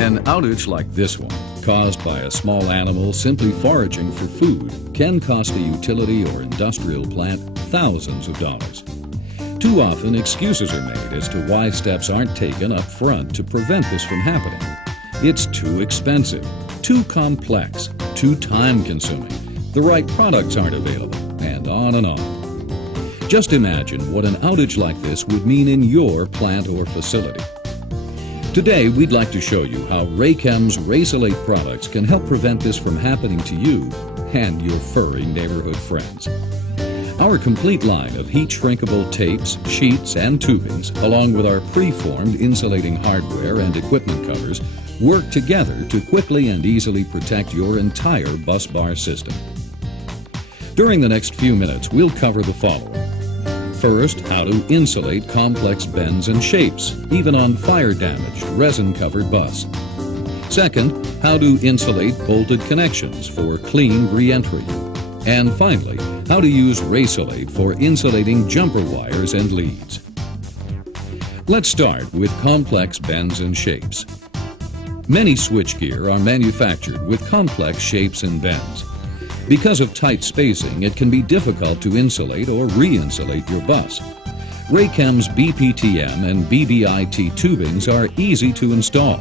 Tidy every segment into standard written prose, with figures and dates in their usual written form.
An outage like this one, caused by a small animal simply foraging for food, can cost a utility or industrial plant thousands of dollars. Too often, excuses are made as to why steps aren't taken up front to prevent this from happening. It's too expensive, too complex, too time-consuming, the right products aren't available, and on and on. Just imagine what an outage like this would mean in your plant or facility. Today, we'd like to show you how Raychem's Raysulate products can help prevent this from happening to you and your furry neighborhood friends. Our complete line of heat-shrinkable tapes, sheets, and tubings, along with our pre-formed insulating hardware and equipment covers, work together to quickly and easily protect your entire bus bar system. During the next few minutes, we'll cover the following. First, how to insulate complex bends and shapes, even on fire-damaged, resin-covered bus. Second, how to insulate bolted connections for clean re-entry. And finally, how to use Raysulate for insulating jumper wires and leads. Let's start with complex bends and shapes. Many switchgear are manufactured with complex shapes and bends. Because of tight spacing, it can be difficult to insulate or re-insulate your bus. Raychem's BPTM and BBIT tubings are easy to install.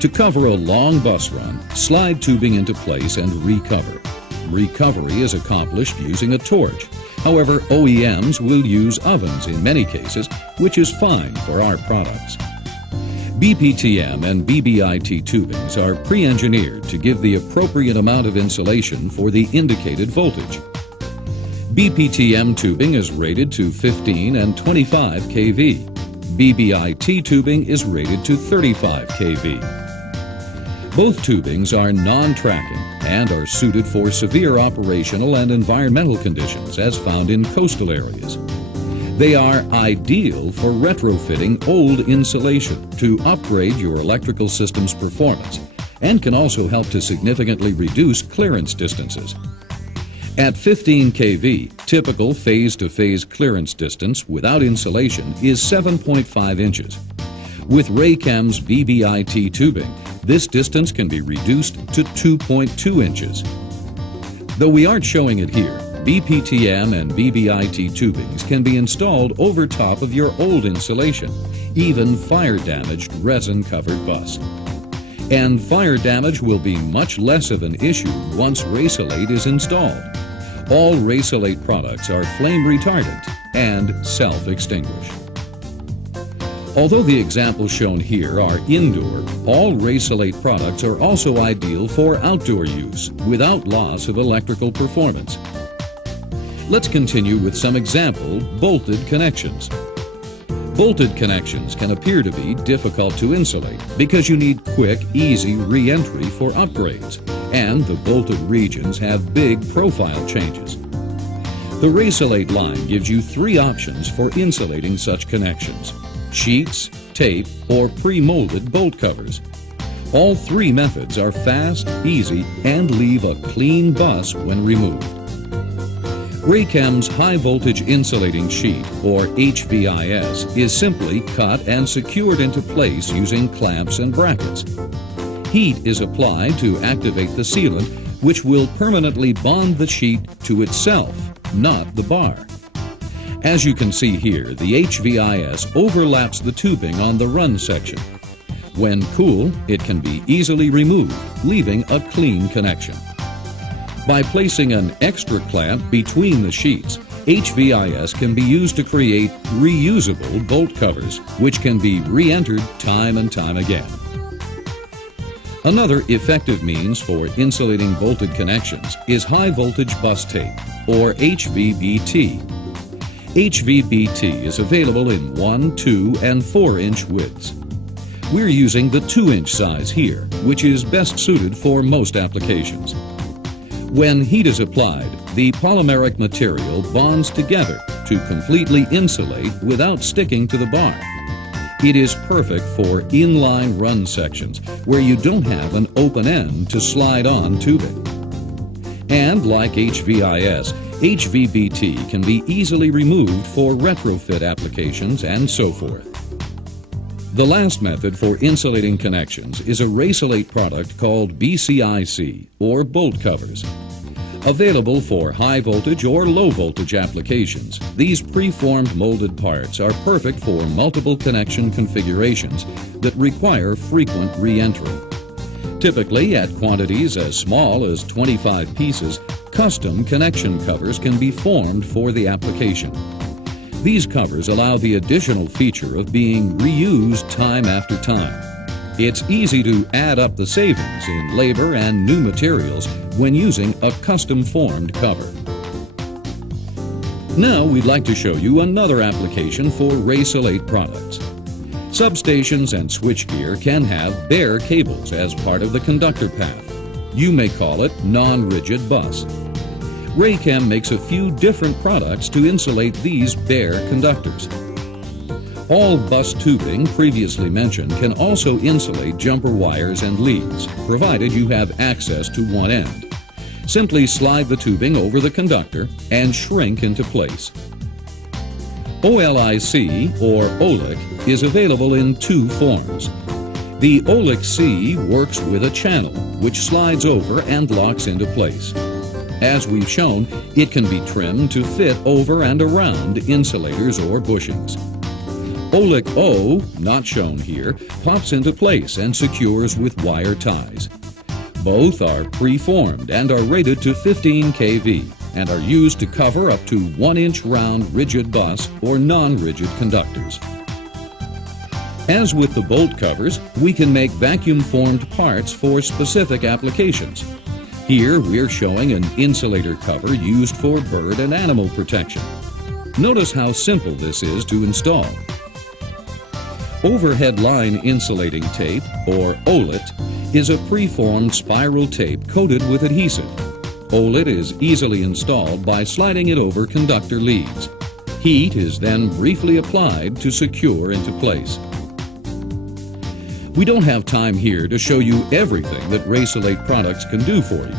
To cover a long bus run, slide tubing into place and recover. Recovery is accomplished using a torch. However, OEMs will use ovens in many cases, which is fine for our products. BPTM and BBIT tubings are pre-engineered to give the appropriate amount of insulation for the indicated voltage. BPTM tubing is rated to 15 and 25 kV. BBIT tubing is rated to 35 kV. Both tubings are non-tracking and are suited for severe operational and environmental conditions as found in coastal areas. They are ideal for retrofitting old insulation to upgrade your electrical system's performance and can also help to significantly reduce clearance distances. At 15 kV, typical phase-to-phase clearance distance without insulation is 7.5 inches. With Raychem's BBIT tubing, this distance can be reduced to 2.2 inches. Though we aren't showing it here, BPTM and BBIT tubings can be installed over top of your old insulation, even fire-damaged resin-covered bus. And fire damage will be much less of an issue once Raysulate is installed. All Raysulate products are flame retardant and self-extinguish. Although the examples shown here are indoor, all Raysulate products are also ideal for outdoor use without loss of electrical performance. Let's continue with some example bolted connections. Bolted connections can appear to be difficult to insulate because you need quick, easy re-entry for upgrades, and the bolted regions have big profile changes. The Raysulate line gives you three options for insulating such connections: sheets, tape, or pre-molded bolt covers. All three methods are fast, easy, and leave a clean bus when removed. Raychem's High Voltage Insulating Sheet, or HVIS, is simply cut and secured into place using clamps and brackets. Heat is applied to activate the sealant, which will permanently bond the sheet to itself, not the bar. As you can see here, the HVIS overlaps the tubing on the run section. When cool, it can be easily removed, leaving a clean connection. By placing an extra clamp between the sheets, HVIS can be used to create reusable bolt covers, which can be re-entered time and time again. Another effective means for insulating bolted connections is high voltage bus tape, or HVBT. HVBT is available in 1, 2, and 4-inch widths. We're using the 2-inch size here, which is best suited for most applications. When heat is applied, the polymeric material bonds together to completely insulate without sticking to the bar. It is perfect for inline run sections where you don't have an open end to slide on tubing. And like HVIS, HVBT can be easily removed for retrofit applications and so forth. The last method for insulating connections is a Raysulate product called BCIC, or bolt covers. Available for high voltage or low voltage applications, these preformed molded parts are perfect for multiple connection configurations that require frequent re-entry. Typically, at quantities as small as 25 pieces, custom connection covers can be formed for the application. These covers allow the additional feature of being reused time after time. It's easy to add up the savings in labor and new materials when using a custom-formed cover. Now we'd like to show you another application for Raysulate products. Substations and switchgear can have bare cables as part of the conductor path. You may call it non-rigid bus. Raychem makes a few different products to insulate these bare conductors. All bus tubing previously mentioned can also insulate jumper wires and leads, provided you have access to one end. Simply slide the tubing over the conductor and shrink into place. OLIC, or OLIC, is available in two forms. The OLIC-C works with a channel, which slides over and locks into place. As we've shown, it can be trimmed to fit over and around insulators or bushings. OLIC-O, not shown here, pops into place and secures with wire ties. Both are preformed and are rated to 15 kV and are used to cover up to 1-inch round rigid bus or non-rigid conductors. As with the bolt covers, we can make vacuum-formed parts for specific applications. Here we're showing an insulator cover used for bird and animal protection. Notice how simple this is to install. Overhead line insulating tape, or OLIT, is a preformed spiral tape coated with adhesive. OLIT is easily installed by sliding it over conductor leads. Heat is then briefly applied to secure into place. We don't have time here to show you everything that Raysulate products can do for you.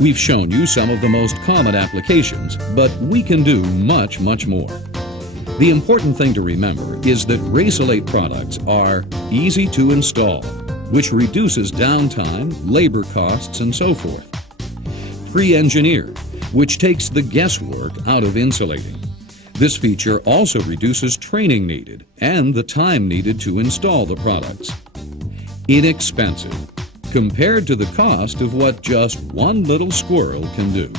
We've shown you some of the most common applications, but we can do much, much more. The important thing to remember is that Raysulate products are easy to install, which reduces downtime, labor costs, and so forth. Pre-engineered, which takes the guesswork out of insulating. This feature also reduces training needed and the time needed to install the products. Inexpensive, compared to the cost of what just one little squirrel can do.